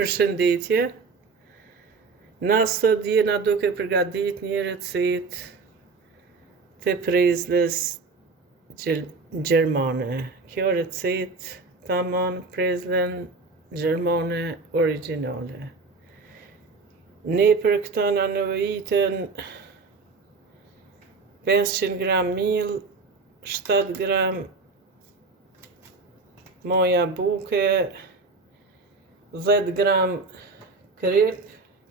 Përshëndetje. Na sot jena duke përgadit një recetë të prezlës gjermane. Kjo recetë tamam prezlën gjermane origjinale. Ne për këta na nevojitën 500 gram miell, 7 gram moja buke, 10 gram krip,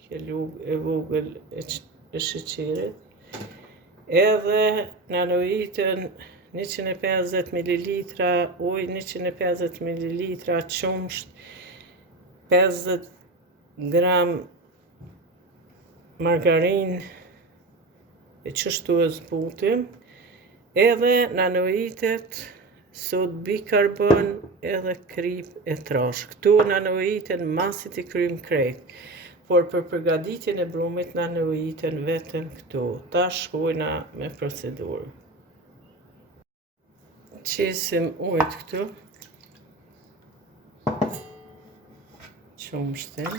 që e vogël e sheqerit, edhe na nevojitën 150 ml ujë, 150 ml qumsht, 50 gram margarinë, e qështu e zbutim, edhe na nevojitet sod bikarbon edhe krip e trash. Këtu na nevojiten masit I krym krejt, por për përgatitjen e brumit na nevojiten vetëm këtu. Ta shkojna me procedurë. Qesim ujët këtu, qumshtin,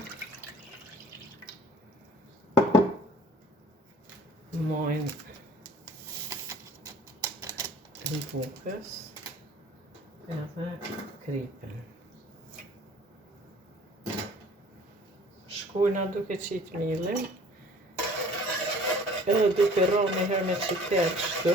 mojnë të bukës edhe kripin. Shkojna duke qit mielin, edhe duke rrallë një herë me qitet kështu.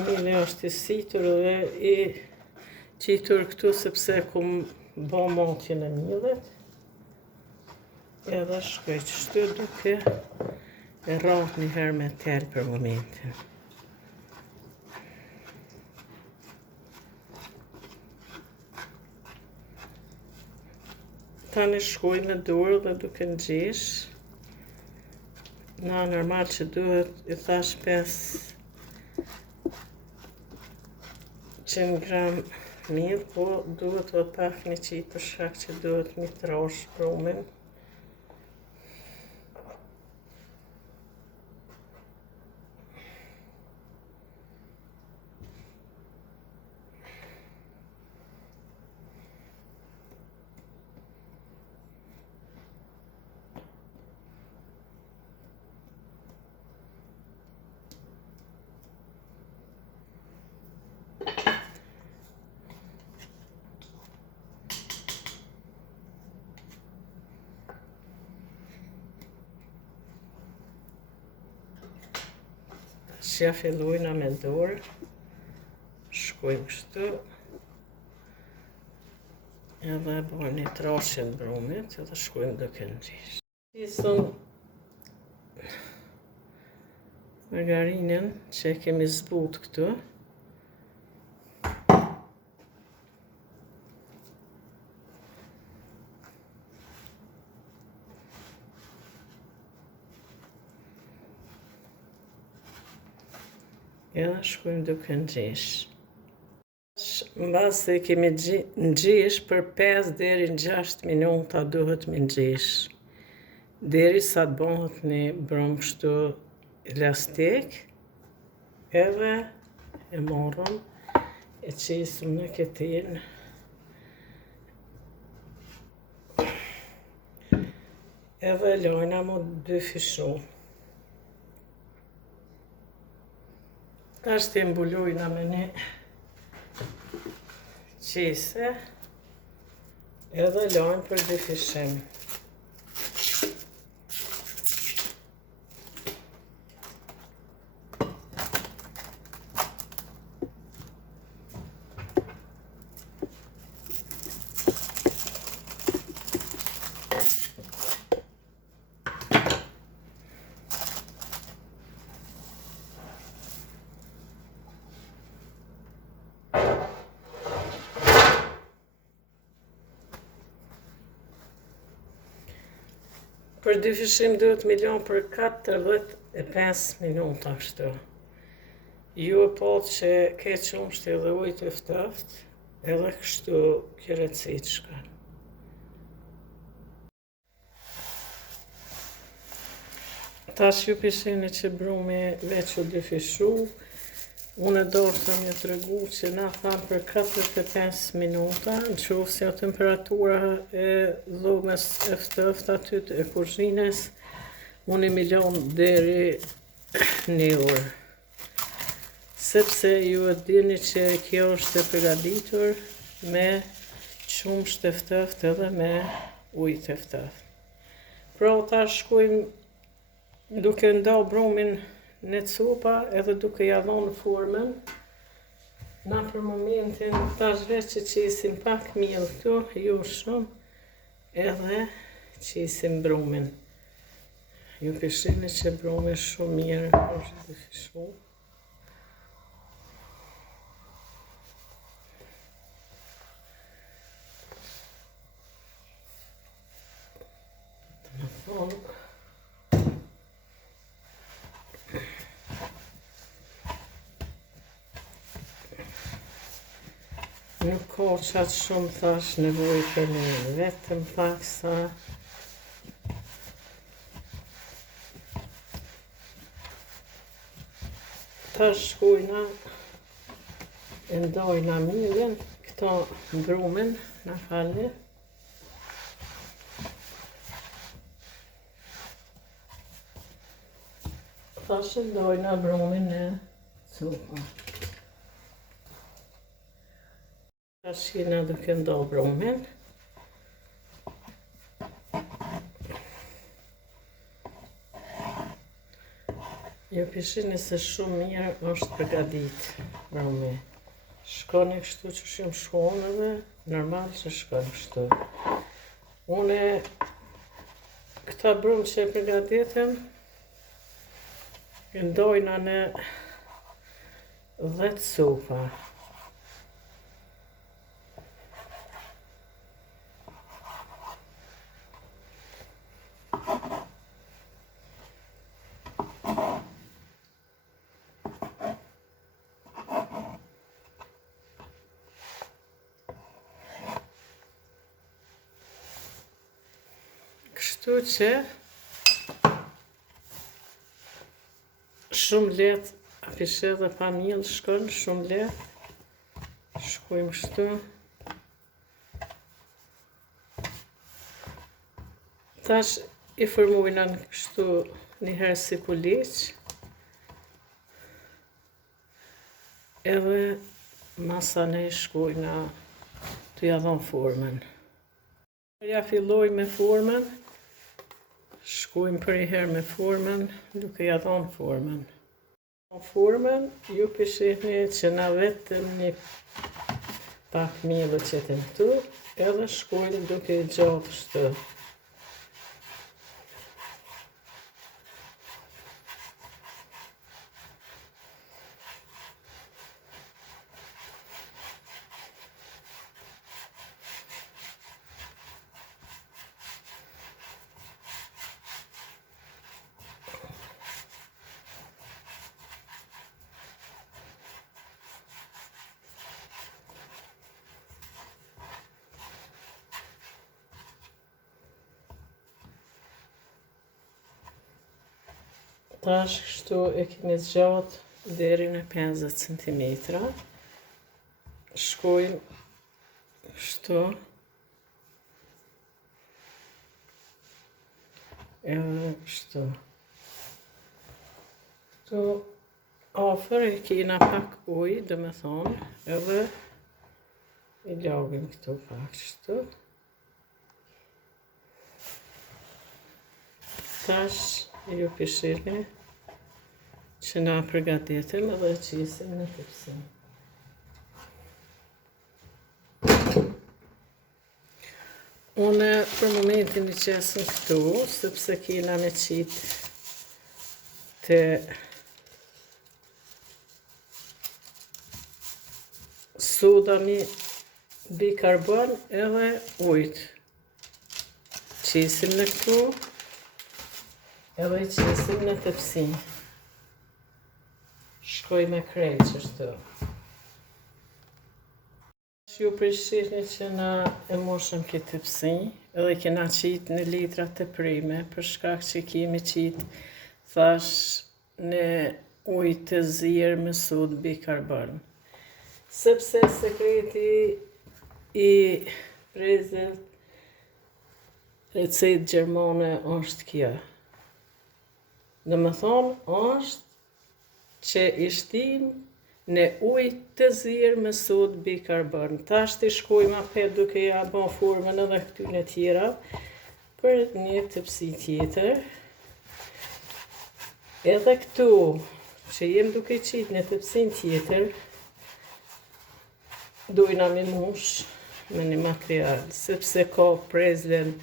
Mieli është I situr dhe I qitur këtu sepse kum bo motjen e miellit. Edhe shkoj qështu duke e rrallë një herë me tel për momentin. Tani shkoj me dorë dhe duke nxesh. Na normal që duhet I thash 500 gram miell, po duhet o pak një qit për shkak që duhet mi trash brumin. Ja fillojna me dorë, shkojmë kështu, edhe bërë një trashje në brumit, edhe shkojmë duke nxesh. Qisëm margarinën që e kemi zbut këtu, edhe shkojmë duke nxesh. Mbas se kemi nxesh për 5 deri në 6 minuta duhet me nxesh. Deri sa të bëhet një brum kështu elastik, edhe e morëm, e qesim në ketin. Edhe lojna mu 2 fishu. Tash të mbulojna me një qese, edhe lojnë për 2 fishim. Për 2 fishim duhet me lënë për 45 minuta kështu. Ju e po që ke qumsht edhe ujë të ftoftë, edhe kështu kjo recetë shkon. Tash ju pishini që brumi veç u dyfishu. Unë doshta me tregu që na thamë për 45 minuta, në qoftë se temperatura e dhomës e ftoftë aty e kuzhinës, unë i milon deri 1 orë. Sepse ju e dini që kjo është e përgatitur me qumësht e ftoftë edhe me ujë të ftoftë. Pra ta shkojmë duke nda brumin në copa edhe duke ja dhënë formën. Na për momentin tash veç që qisim pak miell këtu, jo shumë, edhe qisim brumin. Ju pishini që brumi shumë mirë është dyfishu. Të më thonë, nuk ka qatë shumë thash nevojë për një, vetëm pak sa tash shkojna e ndajna miellin, këta brumin, na falni. Tash e ndajna brumin në copa. Tash jena duke nda brumin. Ju pishini se shumë mirë është përgatit brumi. Shkoni kështu që shumë shkon edhe normal që shkon kështu. Une këta brum që e përgatitëm, ndojna në 10 copa. Kështu që shumë letë, apishe dhe pa miell shkon, shumë letë. Shkojmë kështu. Tash i formojna kështu njëherë si kuliç. Edhe masane shkojna të ja dhon formën. Ja filloj me formën. Shkojmë për i herë me formën, duke ja dhënë formën. Formën, ju pishini që na vetëm një pak miell që qetem këtu, edhe shkojmë duke i gjatë kështu. Tash kështu e kemi zgjatë deri në 50 cm. Shkojmë kështu. Edhe kështu. Këtu afër e kena pak ujë, dhe me thonë, edhe i lagim këtu pak kështu. Tash ju pishini që na përgatitëm edhe qisim në tepsi. Unë për momentin i qesëm këtu, sepse kena me qitë të soda mi bikarbon edhe ujtë. Qisim në këtu, edhe i qisim në tepsi. Shkoj me krejt qështu. Ju përshirni që na e moshëm këtë tepsi, edhe kena qitë në litrat të prime, për shkak që kemi qitë thash në ujë të zirë me sodë bikarbon. Sepse sekreti i prezent recetë gjermane është kjo. Dhe më thonë, është që i shtim në ujë të zirë me sodë bikarbon. Tash të shkojmë apet duke ja bo formën edhe këtyne tjera për një tepsi tjetër. Edhe këtu që jem duke qitë në tepsin tjetër, dojna me mush me një material, sepse ka prezlen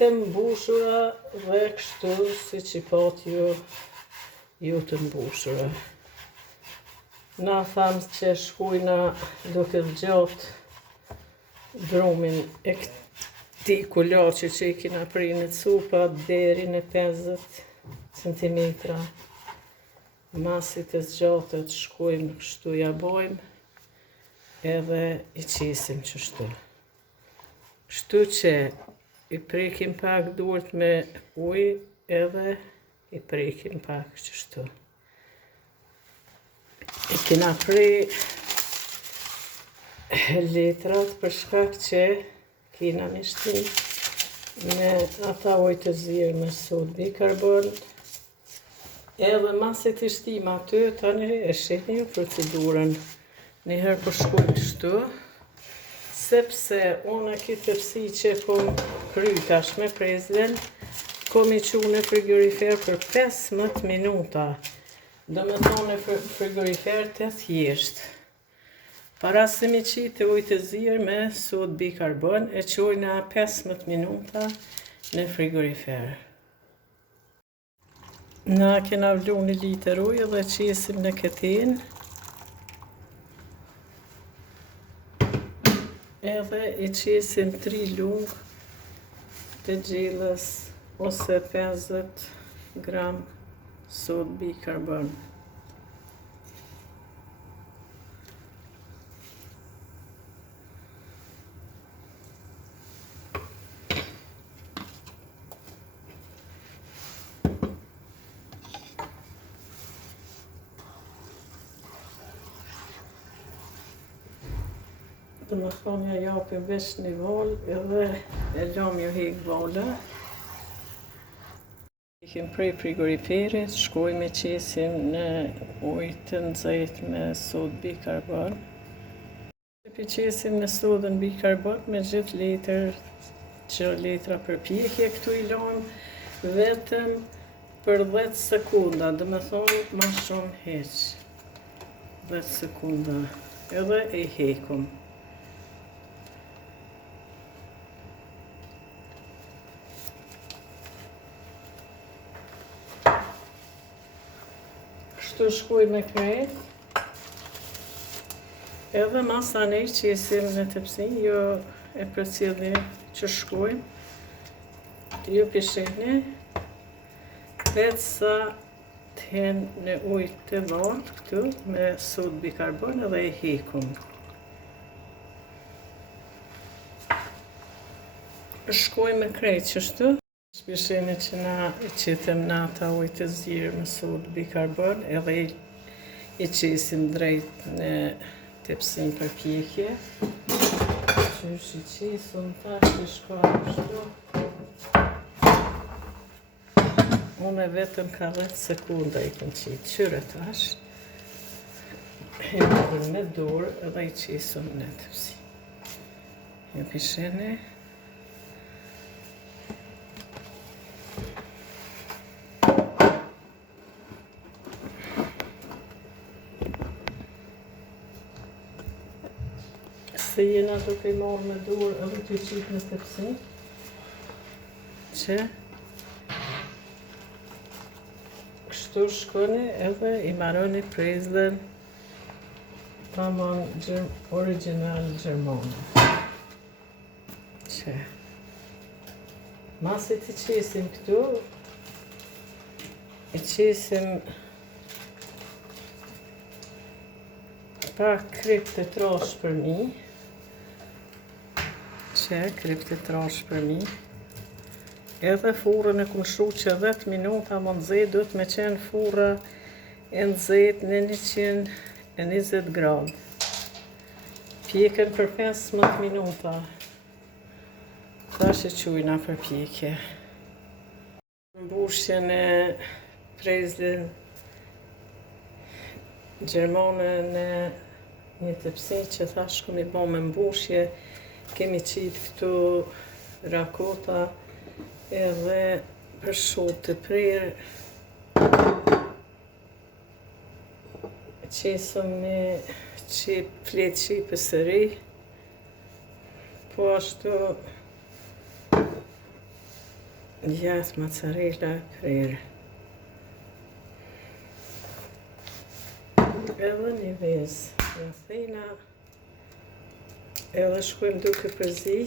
të mbushura dhe kështu si që pat ju të mbushura. Na thamë që shkujna duke gjatë drumin e këti kulaçi që i kina prej në cupa deri në 50 cm. Masi të zgjatët shkojmë kështu ja bojmë edhe i qisim qështu. Kështu që i prekim pak duart me ujë edhe i prekim pak qështu. I kina prej letrat për shkak që kina me shtim me ata ujë të zirë me sodë bikarbon. Edhe masi të shtim aty, tani e shihni ju procedurën. Njëherë po shkojmë kështu, sepse unë këtë tepsi që kom kry tash me prezlen, kom i qu në frigorifer për 15 minuta. Do me thonë në frigorifer të thjesht. Para se mi qitë ujë të zirë me sodë bikarbon, e qojna 15 minuta në frigorifer. Na kena vlu 1 litër ujë dhe qisim në këtin. Edhe i qisim 3 lungë të gjellës ose 50 gram sodë bikarbon. Dhe më thonë ja japim vesh një val edhe e lam ju hek vala. Ikim prej frigoriferit, shkojmë e qesim në ujë të nxehtë me sodë bikarbon. I qesim në sodën bikarbon me gjithë letër që letra përpjekje, këtu i lam vetëm për 10 sekunda, dhe me thonë ma shumë heq. 10 sekunda, edhe e hekum. Kështu shkuj me krejt, edhe masa ne qesim në tepsi, jo e përcjellni që shkojmë, ju pisheni, vetë sa të hen në ujë të lartë këtu me sodë bikarbon edhe e hekum. Shkojmë me krejt qështu. Shpisheni që na i qitëm në ata ujë të zirë me sodë bikarbon edhe i qisim drejt në tepsin për pjekje. Qysh i qisëm tash i shkojmë kështu. Unë vetëm ka 10 sekunda i këm qitë qyre tash. E më me dorë edhe i qisëm në tepsi. Ju pisheni. Se jena duke i marrë me dorë edhe të qitë në tepsi, që kështu shkoni edhe i marroni prezlen tamam original gjermane. Që masi të qisim këtu, i qisim pak krip të trash për mi, që krip të trash për mi, Edhe furrën e kum shru që 10 minuta më nxehtë, duhet me qenë furra e nxehtë në 120 gradë. Pjekën për 15 minuta. Tash e qujna për pjekje. Mbushjen e prezlin gjermane në një tepsi që thash ku mi bo me mbushje. Kemi qitë këtu rakota edhe përshotë të prerë. Qesëm një fletë qipës së ri. Po ashtu djathë mozzarella e prerë. Edhe një vezë rrethina. Edhe shkojmë duke përzi.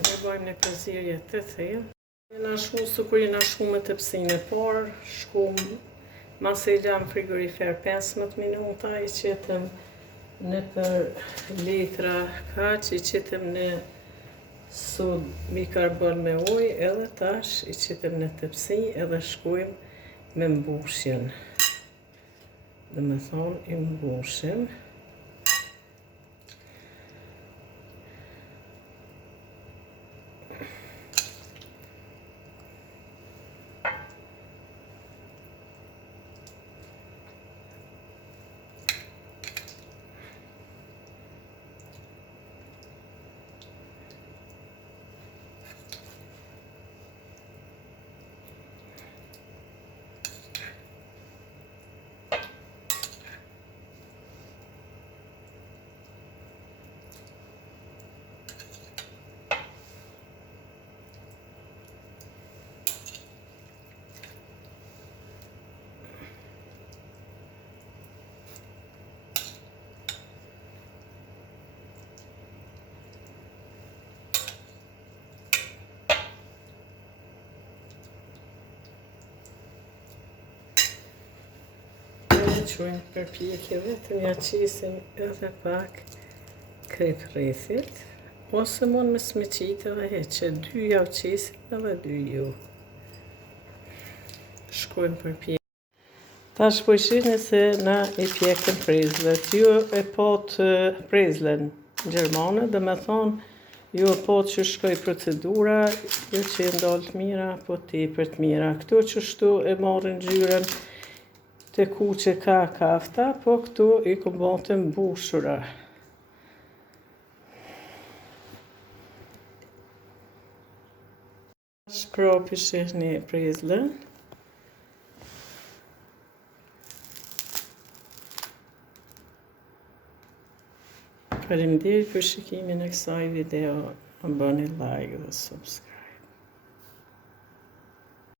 Ne bëjmë një përzirje të thellë. Jena shku sukur jena shku me tepsinë e parë, mas e lam frigorifer 15 minuta, i qetëm në për litra kaq, i qetëm në sod bikarbon me ujë, edhe tash i qetëm në tepsi edhe shkojmë me mbushjen. Dhe me thonë i mbushim. Qojmë për pjekje vetëm ja qisim edhe pak krip rrethit, ose mund me smeqit edhe heqe, 2 ja u qisim edhe 2 ju. Shkojmë për pjekje. Tash po shihni se na i pjekën prezlet. Ju e pot prezlen gjermane, dhe me thonë ju e pot që shkoj procedura, ju që e ndalë mira, po tepër të mira. Këto që shtu e marrin ngjyrën të kuqe ka kafta, po këtu i këmbote mbushura. Shkrapi shihni prezlen. Faleminderit për shikimin e kësaj video. Më bëni like dhe subscribe.